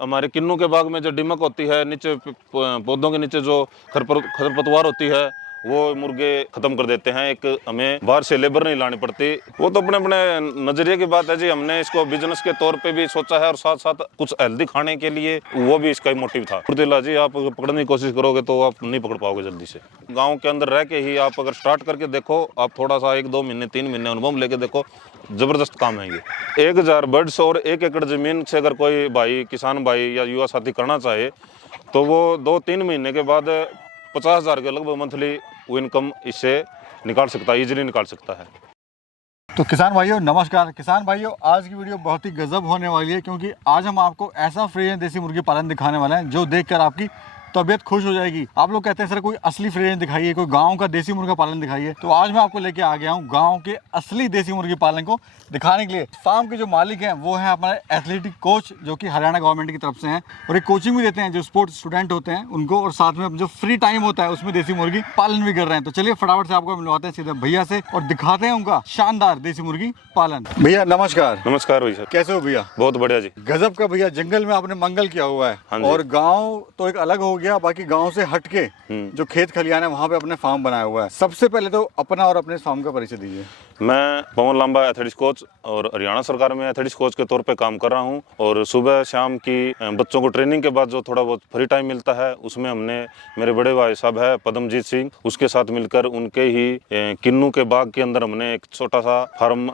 हमारे किन्नू के बाग में जो दीमक होती है, नीचे पौधों के नीचे जो खरपतवार होती है, वो मुर्गे खत्म कर देते हैं। एक हमें बाहर से लेबर नहीं लानी पड़ती। वो तो अपने अपने नजरिए की बात है जी। हमने इसको बिजनेस के तौर पे भी सोचा है और साथ साथ कुछ हेल्दी खाने के लिए वो भी इसका ही मोटिव था। फुर्तीला जी, आप पकड़ने की कोशिश करोगे तो आप नहीं पकड़ पाओगे जल्दी से। गाँव के अंदर रह के ही आप अगर स्टार्ट करके देखो, आप थोड़ा सा 1-2 महीने 3 महीने अनुभव लेके देखो, जबरदस्त काम है ये। 1000 बर्ड्स और 1 एकड़ जमीन से अगर कोई भाई, किसान भाई या युवा साथी करना चाहे तो वो 2-3 महीने के बाद 50,000 के लगभग मंथली वो इनकम इससे निकाल सकता है, इजीली निकाल सकता है। तो किसान भाइयों नमस्कार। किसान भाइयों, आज की वीडियो बहुत ही गजब होने वाली है, क्योंकि आज हम आपको ऐसा फ्री रेंज देसी मुर्गी पालन दिखाने वाले हैं जो देखकर आपकी तबीयत खुश हो जाएगी। आप लोग कहते हैं सर कोई असली फ्री रेंज दिखाइए, कोई गांव का देसी मुर्गा पालन दिखाइए। तो आज मैं आपको लेके आ गया हूं गांव के असली देसी मुर्गी पालन को दिखाने के लिए। फार्म के जो मालिक हैं वो हैं हमारे एथलेटिक कोच, जो कि हरियाणा गवर्नमेंट की तरफ से हैं, और एक कोचिंग भी देते हैं जो स्पोर्ट्स स्टूडेंट होते हैं उनको, और साथ में जो फ्री टाइम होता है उसमें देसी मुर्गी पालन भी कर रहे हैं। तो चलिए फटाफट से आपको मिलवाते हैं सीधे भैया से और दिखाते हैं उनका शानदार देसी मुर्गी पालन। भैया नमस्कार। नमस्कार भाई सर। कैसे हो भैया? बहुत बढ़िया जी। गजब का भैया, जंगल में आपने मंगल किया हुआ है। और गांव तो एक अलग हो गया, बाकी गांव से हटके जो खेत खलियान है वहां पे अपने फार्म बनाया हुआ है। सबसे पहले तो अपना और अपने फार्म का परिचय दीजिए। मैं पवन लांबा एथलेटिक्स कोच और हरियाणा सरकार में एथलेटिक्स कोच के तौर पे काम कर रहा हूं। और सुबह शाम की बच्चों को ट्रेनिंग के बाद जो थोड़ा बहुत फ्री टाइम मिलता है उसमें हमने, मेरे बड़े भाई साहब है पद्मजीत सिंह, उसके साथ मिलकर उनके ही किन्नू के बाग के अंदर हमने एक छोटा सा फार्म,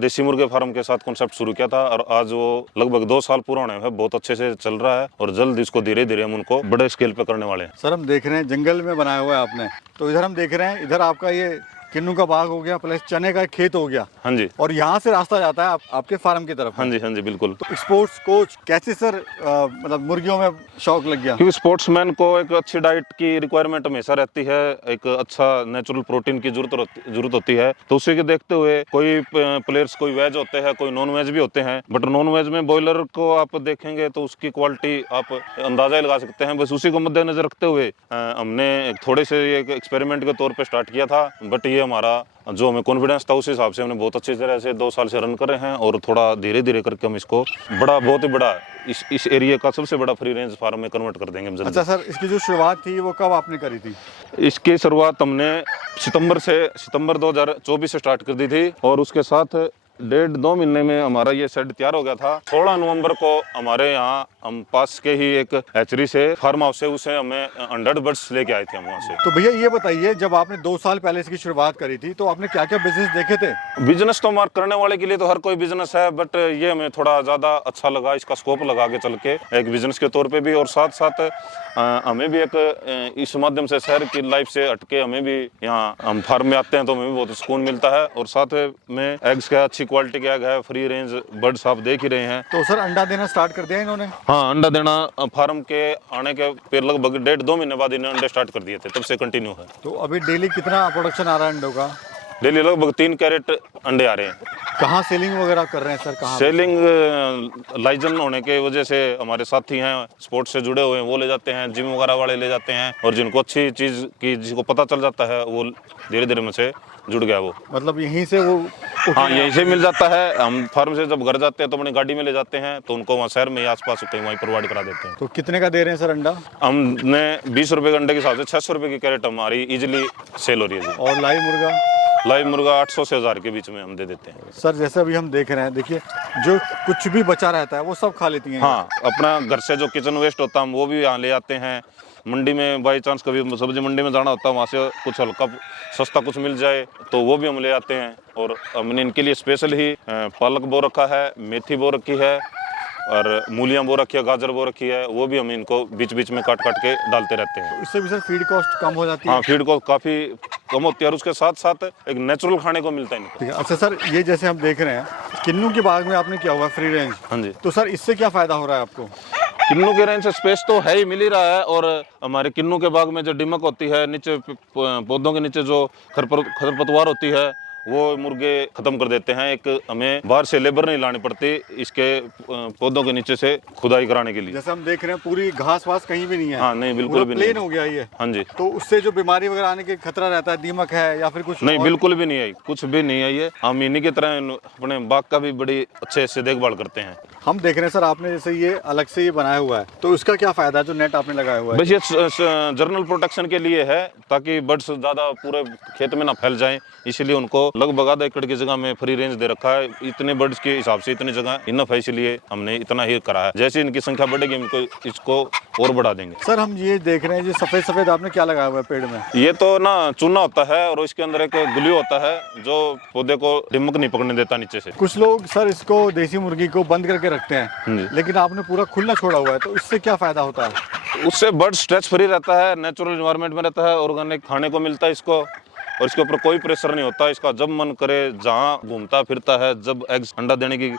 देसी मुर्गे फार्म के साथ कॉन्सेप्ट शुरू किया था। और आज वो लगभग 2 साल पूरा होने में बहुत अच्छे से चल रहा है और जल्द इसको धीरे धीरे हम उनको बड़े स्केल पे करने वाले हैं। सर हम देख रहे हैं जंगल में बनाया हुआ है आपने, तो इधर हम देख रहे हैं, इधर आपका ये किन्नू का बाग हो गया, प्लस चने का एक खेत हो गया। हाँ जी। और यहाँ से रास्ता जाता है आपके फार्म की तरफ। हाँ जी बिल्कुल। तो स्पोर्ट्स कोच कैसे सर मतलब मुर्गियों में शौक लग गया? क्योंकि स्पोर्ट्समैन को एक अच्छी डाइट की रिक्वायरमेंट हमेशा रहती है, एक अच्छा नेचुरल प्रोटीन की जरूरत होती है। तो उसी के देखते हुए कोई प्लेयर्स, कोई वेज होते हैं, कोई नॉन वेज भी होते हैं। बट नॉन वेज में बॉयलर को आप देखेंगे तो उसकी क्वालिटी आप अंदाजा ही लगा सकते हैं। बस उसी को मद्देनजर रखते हुए हमने थोड़े से एक एक्सपेरिमेंट के तौर पर स्टार्ट किया था। बट ये हमारा जो हमें कॉन्फिडेंस था उस हिसाब से हमने बहुत अच्छी तरह से 2 साल से रन कर रहे हैं। और थोड़ा धीरे धीरे करके हम इसको बहुत ही बड़ा, इस एरिया का सबसे बड़ा फ्री रेंज फार्म में कन्वर्ट कर देंगे हम जल्दी। अच्छा सर, इसकी जो शुरुआत थी वो कब आपने करी थी? इसकी शुरुआत हमने सितंबर 2024 से स्टार्ट कर दी थी और उसके साथ 1.5-2 महीने में हमारा ये शेड तैयार हो गया था। 16 नवंबर को हमारे यहाँ हम पास के ही एक हैचरी से, फार्म हाउस से, उसे हमें 100 बर्ड्स लेके आए थे हम वहाँ से। तो भैया ये बताइए, जब आपने 2 साल पहले इसकी शुरुआत करी थी तो आपने क्या क्या बिजनेस देखे थे? बिजनेस तो हमारे करने वाले के लिए तो हर कोई बिजनेस है, बट ये हमें थोड़ा ज्यादा अच्छा लगा, इसका स्कोप लगा के चल के एक बिजनेस के तौर पे भी। और साथ साथ हमें भी एक इस माध्यम से शहर की लाइफ से हटके हमें भी यहाँ हम फार्म में आते हैं तो हमें भी बहुत सुकून मिलता है। और साथ में एग्स का अच्छी क्वालिटी के एग है, फ्री रेंज बर्ड्स आप देख ही रहे हैं। तो सर अंडा देना स्टार्ट कर दिया इन्होंने? हाँ, अंडा देना फार्म के आने के फिर लगभग 1.5-2 महीने बाद इन्होंने अंडे स्टार्ट कर दिए थे, तब से कंटिन्यू है। तो अभी डेली कितना प्रोडक्शन आ रहा है अंडों का? डेली लगभग 3 कैरेट अंडे आ रहे हैं। कहाँ सेलिंग वगैरह कर रहे हैं सर? कहाँ सेलिंग लाइसेंस होने के वजह से हमारे साथी हैं स्पोर्ट्स से जुड़े हुए हैं, वो ले जाते हैं, जिम वगैरह वाले ले जाते हैं। और जिनको अच्छी चीज़ की, जिसको पता चल जाता है, वो धीरे धीरे मुझसे जुड़ गया। वो मतलब यहीं से वो हाँ, यहीं से मिल जाता है। हम फार्म से जब घर जाते हैं तो अपनी गाड़ी में ले जाते हैं, तो उनको वहाँ शहर में आसपास कहीं वहीं प्रोवाइड करा देते हैं। तो कितने का दे रहे हैं सर अंडा? हमने 20 रुपये के अंडे के हिसाब से 600 रुपये की कैरेट हमारी इजीली सेल हो रही है जी। और लाइव मुर्गा 800 से 1000 के बीच में हम दे देते हैं। सर जैसे अभी हम देख रहे हैं, देखिए जो कुछ भी बचा रहता है वो सब खा लेती हैं। हाँ, अपना घर से जो किचन वेस्ट होता है हम वो भी यहाँ ले आते हैं। मंडी में बाई चांस कभी सब्जी मंडी में जाना होता है, वहाँ से कुछ हल्का सस्ता कुछ मिल जाए तो वो भी हम ले आते हैं। और हमने इनके लिए स्पेशल ही पालक बो रखा है, मेथी बो रखी है, और मूलियाँ बो रखी है, गाजर बो रखी है, वो भी हम इनको बीच बीच में काट के डालते रहते हैं। तो इससे भी सर फीड कॉस्ट कम हो जाती है? हाँ, फीड कॉस्ट काफ़ी कम होती है और उसके साथ साथ एक नेचुरल खाने को मिलता है इनको। ठीक है। अच्छा सर, ये जैसे हम देख रहे हैं किन्नू के बाग में आपने किया हुआ फ्री रेंज। हाँ जी। तो सर इससे क्या फायदा हो रहा है आपको? किन्नू के रेंज से स्पेस तो है ही, मिल ही रहा है। और हमारे किन्नू के बाग में जो दीमक होती है, नीचे पौधों के नीचे जो खरपतवार होती है, वो मुर्गे खत्म कर देते हैं। एक हमें बाहर से लेबर नहीं लानी पड़ती इसके पौधों के नीचे से खुदाई कराने के लिए। जैसे हम देख रहे हैं पूरी घास वास कहीं भी नहीं है। हाँ नहीं, बिल्कुल भी प्लेन नहीं। हो गया ये। हाँ जी। तो उससे जो बीमारी वगैरह आने के खतरा रहता है, दीमक है या फिर कुछ नहीं, और? बिल्कुल भी नहीं आई, कुछ भी नहीं आई है। हम इन्हीं की तरह अपने बाग का भी बड़ी अच्छे से देखभाल करते हैं। हम देख रहे हैं सर, आपने जैसे ये अलग से ये बनाया हुआ है, तो उसका क्या फायदा है जो नेट आपने लगाया हुआ है? बस ये जर्नल प्रोटेक्शन के लिए है, ताकि बर्ड्स ज्यादा पूरे खेत में ना फैल जाएं, इसलिए उनको लगभग आधा एकड़ की जगह में फ्री रेंज दे रखा है। इतने बर्ड्स के हिसाब से इतनी जगह इनफ है, इसलिए हमने इतना ही करा है। जैसे इनकी संख्या बढ़ेगी इनको इसको और बढ़ा देंगे। सर हम ये देख रहे हैं जो सफेद सफेद आपने क्या लगाया हुआ है पेड़ में? ये तो ना चूना होता है और इसके अंदर एक ग्लू होता है जो पौधे को दीमक नहीं पकड़ने देता नीचे से। कुछ लोग सर इसको देसी मुर्गी को बंद करके रखते हैं, जी। लेकिन आपने पूरा खुला छोड़ा हुआ है, तो इससे क्या फायदा होता है? उससे बर्ड स्ट्रेस फ्री रहता है, नेचुरल एनवायरनमेंट में रहता है, ऑर्गेनिक खाने को मिलता है इसको, और इसके ऊपर कोई प्रेशर नहीं होता। इसका जब मन करे जहाँ घूमता फिरता है, जब एग्स अंडा देने की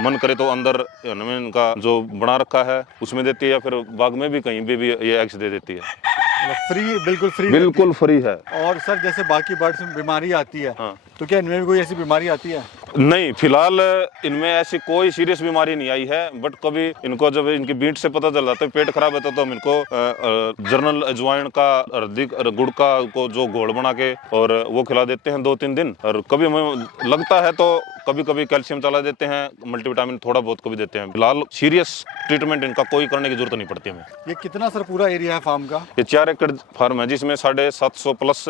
मन करे तो अंदर इनका जो बना रखा है उसमें देती है, या फिर बाग में भी कहीं भी ये एग्स दे देती है। फ्री, बिल्कुल फ्री। बिल्कुल फ्री है। और सर जैसे बाकी बर्ड्स में बीमारी आती है, हाँ। तो क्या इनमें भी कोई ऐसी बीमारी आती है? नहीं, फिलहाल इनमें ऐसी कोई सीरियस बीमारी नहीं आई है, बट कभी इनको जब इनकी बीट से पता चल जाता है पेट खराब है तो हम इनको जर्नल अजवाइन का हल्दी गुड़ का को जो घोल बना के और वो खिला देते हैं 2-3 दिन। और कभी हमें लगता है तो कभी कभी कैल्शियम चला देते हैं, मल्टीविटामिन थोड़ा बहुत कभी देते हैं। फिलहाल सीरियस ट्रीटमेंट इनका कोई करने की जरूरत नहीं पड़ती हमें। ये कितना सर पूरा एरिया है फार्म का? ये 4 एकड़ फार्म है जिसमें 750 प्लस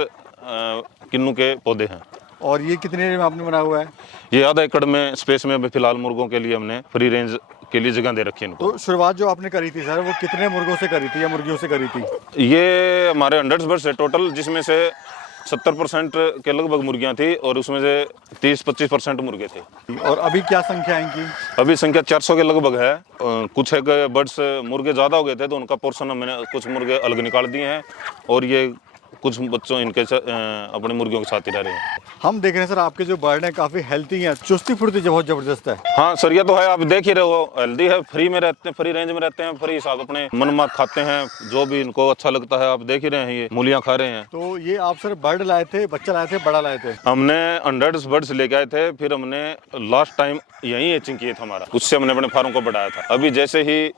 किन्नू के पौधे हैं। और ये कितने एरिया में आपने बनाया हुआ है? ये आधा एकड़ में स्पेस में अभी फिलहाल मुर्गों के लिए हमने फ्री रेंज के लिए जगह दे रखी है इनको। तो शुरुआत जो आपने करी थी सर, वो कितने मुर्गों से करी थी या मुर्गियों से करी थी? ये हमारे 100 बर्ड्स है टोटल, जिसमें से 70% के लगभग मुर्गियां थी और उसमें से 30-25% मुर्गे थे। और अभी क्या संख्या है इनकी? अभी संख्या 400 के लगभग है। कुछ एक बर्ड्स मुर्गे ज़्यादा हो गए थे तो उनका पोर्शन मैंने कुछ मुर्गे अलग निकाल दिए हैं, और ये कुछ बच्चों इनके अपने मुर्गियों के साथ ही रह रहे हैं। हम देख रहे हैं सर आपके जो बर्ड हैं काफ़ी हेल्थी हैं, चुस्ती फुर्ती बहुत ज़बरदस्त है। हाँ सर, ये तो है, आप देख ही रहे हो, हेल्दी है, फ्री में रहते हैं, फ्री रेंज में रहते हैं, फ्री हिसाब अपने मनमात खाते हैं, जो भी इनको अच्छा लगता है। आप देख ही रहे हैं, ये मूलियाँ खा रहे हैं। तो ये आप सर बर्ड लाए थे, बच्चा लाए थे, बड़ा लाए थे? हमने 100 बर्ड्स लेके आए थे, फिर हमने लास्ट टाइम यही एचिंग किए थे हमारा, उससे हमने अपने फार्म को बढ़ाया था। अभी जैसे ही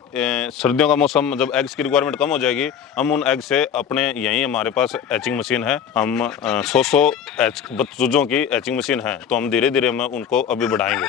सर्दियों का मौसम, जब एग्स की रिक्वायरमेंट कम हो जाएगी, हम उन एग से अपने यहीं हमारे पास एचिंग मशीन है, हम 100 बच्चों की एचिंग मशीन है, तो हम धीरे धीरे उनको अभी बढ़ाएंगे।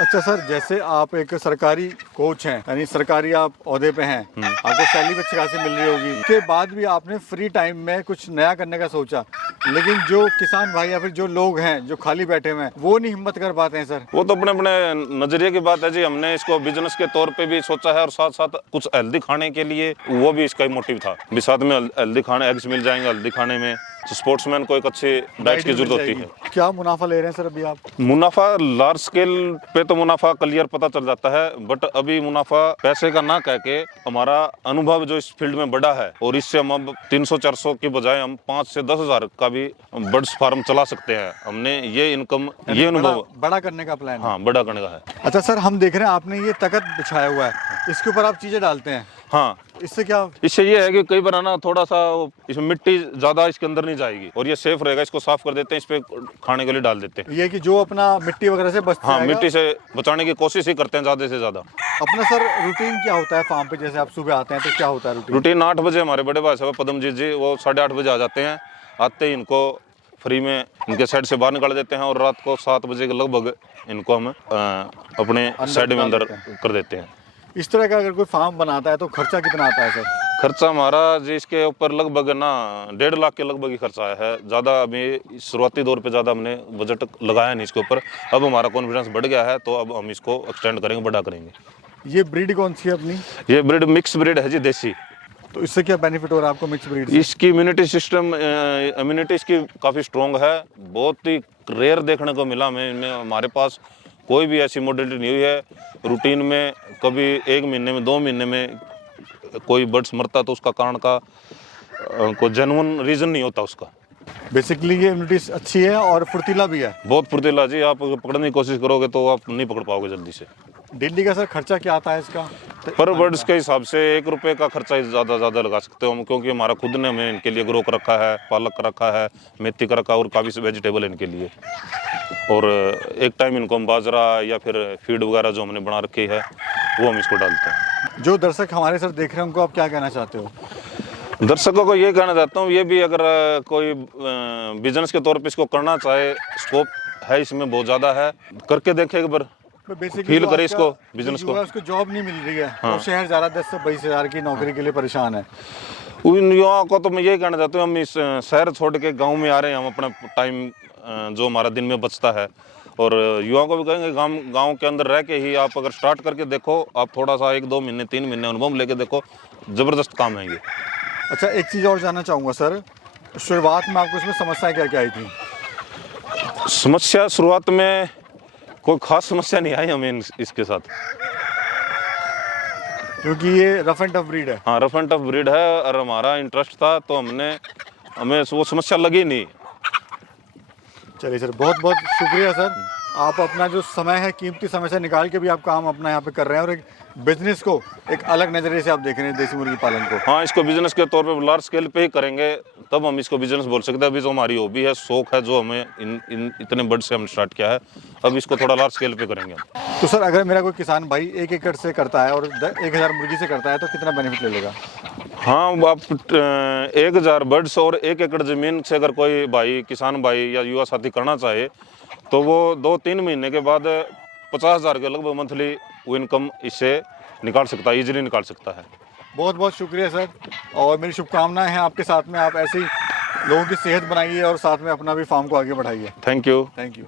अच्छा सर, जैसे आप एक सरकारी कोच हैं, यानी सरकारी आप ओहदे पे हैं, आपको सैलरी अच्छी खासी मिल रही होगी, उसके बाद भी आपने फ्री टाइम में कुछ नया करने का सोचा, लेकिन जो किसान भाई या फिर जो लोग हैं जो खाली बैठे हुए हैं, वो नहीं हिम्मत कर पाते हैं सर? वो तो अपने अपने नजरिए की बात है जी। हमने इसको बिजनेस के तौर पे भी सोचा है और साथ साथ कुछ हेल्दी खाने के लिए, वो भी इसका मोटिव था। भी साथ में हेल्दी खाने, एग्स मिल जाएंगे हेल्दी खाने में, तो स्पोर्ट्समैन को एक अच्छी डाइट की जरूरत होती है। क्या मुनाफा ले रहे हैं सर अभी आप? मुनाफा लार्ज स्केल पे तो मुनाफा क्लियर पता चल जाता है, बट अभी मुनाफा पैसे का ना कह के हमारा अनुभव जो इस फील्ड में बड़ा है, और इससे हम अब 300-400 की बजाय हम 5 से 10 हज़ार का भी बर्ड्स फार्म चला सकते हैं। हमने ये इनकम, ये अनुभव बड़ा करने का प्लान है। हाँ, बड़ा करने का है। अच्छा सर, हम देख रहे हैं आपने ये तख्त बिछाया हुआ है, इसके ऊपर आप चीजें डालते हैं। हाँ, इससे क्या? इससे ये है कि कई बार ना थोड़ा सा इसमें मिट्टी ज्यादा इसके अंदर नहीं जाएगी और ये सेफ रहेगा। इसको साफ कर देते हैं, इस पे खाने के लिए डाल देते हैं। ये कि जो अपना मिट्टी वगैरह से बचता हाँ, है, मिट्टी से बचाने की कोशिश ही करते हैं ज्यादा से ज्यादा। अपना सर रूटीन क्या होता है फार्म पे? जैसे आप सुबह आते हैं तो क्या होता है रूटीन? रूटीन 8 बजे हमारे बड़े भाई साहब पदमजीत जी, वो 8:30 बजे आ जाते हैं। आते ही इनको फ्री में इनके साइड से बाहर निकाल देते हैं, और रात को 7 बजे के लगभग इनको हम अपने साइड में अंदर कर देते हैं। इस तरह का अगर कोई फार्म बनाता है तो खर्चा कितना आता है सर? खर्चा हमारा जी इसके ऊपर लगभग ना 1.5 लाख के लगभग ही खर्चा है। ज़्यादा अभी शुरुआती दौर पे ज़्यादा हमने बजट लगाया नहीं इसके ऊपर। अब हमारा कॉन्फिडेंस बढ़ गया है, तो अब हम इसको एक्सटेंड करेंगे, बड़ा करेंगे। ये ब्रीड कौन सी है अपनी? ये ब्रीड मिक्स ब्रीड है जी, देसी। तो इससे क्या बेनिफिट हो रहा है आपको मिक्स ब्रीड से? इसकी इम्यूनिटी सिस्टम, इम्यूनिटी इसकी काफ़ी स्ट्रॉन्ग है, बहुत ही रेयर देखने को मिला हमें इनमें। हमारे पास कोई भी ऐसी मॉडलिटी नहीं हुई है। रूटीन में कभी 1 महीने में 2 महीने में कोई बर्ड्स मरता तो उसका कारण का कोई जेन्युइन रीज़न नहीं होता उसका। बेसिकली ये इम्यूनिटी अच्छी है और फुर्तीला भी है। बहुत फुर्तीला जी, आप पकड़ने की कोशिश करोगे तो आप नहीं पकड़ पाओगे जल्दी से। डेली का सर खर्चा क्या आता है इसका? पर बर्ड्स के हिसाब से 1 रुपये का खर्चा ज़्यादा लगा सकते हो हम, क्योंकि हमारा खुद ने हमें इनके लिए ग्रो कर रखा है, पालक कर रखा है, मेथी कर रखा है और काफ़ी वेजिटेबल इनके लिए। और एक टाइम इनको हम बाजरा या फिर फीड वगैरह जो हमने बना रखी है वो हम इसको डालते हैं। जो दर्शक हमारे सर देख रहे हैं उनको आप क्या कहना चाहते हो? दर्शकों को ये कहना चाहता हूँ, ये भी अगर कोई बिजनेस के तौर पे इसको करना चाहे, स्कोप है इसमें बहुत ज़्यादा है, करके देखे एक बार, फील करे इसको बिजनेस को। उसको जॉब नहीं मिल रही है, वो शहर जा रहा 10 से 22 हज़ार की नौकरी के लिए परेशान है। उन युवाओं को तो मैं यही कहना चाहता हूँ, हम इस शहर छोड़ के गांव में आ रहे हैं, हम अपना टाइम जो हमारा दिन में बचता है, और युवाओं को भी कहेंगे गांव के अंदर रह के ही आप अगर स्टार्ट करके देखो, आप थोड़ा सा 1-2 महीने 3 महीने अनुभव लेके देखो, ज़बरदस्त काम है ये। अच्छा, एक चीज़ और जानना चाहूँगा सर, शुरुआत में आपको इसमें समस्याएं क्या क्या आई थी? समस्या शुरुआत में कोई खास समस्या नहीं आई हमें इसके साथ, क्योंकि ये रफ एंड टफ ब्रीड है। हाँ, रफ एंड टफ ब्रीड है और हमारा इंटरेस्ट था तो हमें वो समस्या लगी नहीं। चलिए सर, बहुत बहुत शुक्रिया सर, आप अपना जो समय है कीमती समय से निकाल के भी आप काम अपना यहाँ पे कर रहे हैं, और एक बिजनेस को एक अलग नज़रिए से आप देख रहे हैं देसी मुर्गी पालन को। हाँ, इसको बिजनेस के तौर पे लार्ज स्केल पे ही करेंगे तब हम इसको बिजनेस बोल सकते हैं। अभी जो हमारी हॉबी है, शौक है, जो हमें इन इतने बर्ड से हम स्टार्ट किया है, अब इसको थोड़ा लार्ज स्केल पे करेंगे। तो सर, अगर मेरा कोई किसान भाई 1 एकड़ से करता है और 1000 मुर्गी से करता है तो कितना बेनिफिट ले लेगा? हाँ, आप 1000 बर्ड्स और 1 एकड़ ज़मीन से अगर कोई भाई, किसान भाई या युवा साथी करना चाहे तो वो 2-3 महीने के बाद 50,000 के लगभग मंथली वो इनकम इससे निकाल सकता है, ईजिली निकाल सकता है। बहुत बहुत शुक्रिया सर, और मेरी शुभकामनाएं हैं आपके साथ में, आप ऐसे ही लोगों की सेहत बनाइए और साथ में अपना भी फार्म को आगे बढ़ाइए। Thank you. Thank you.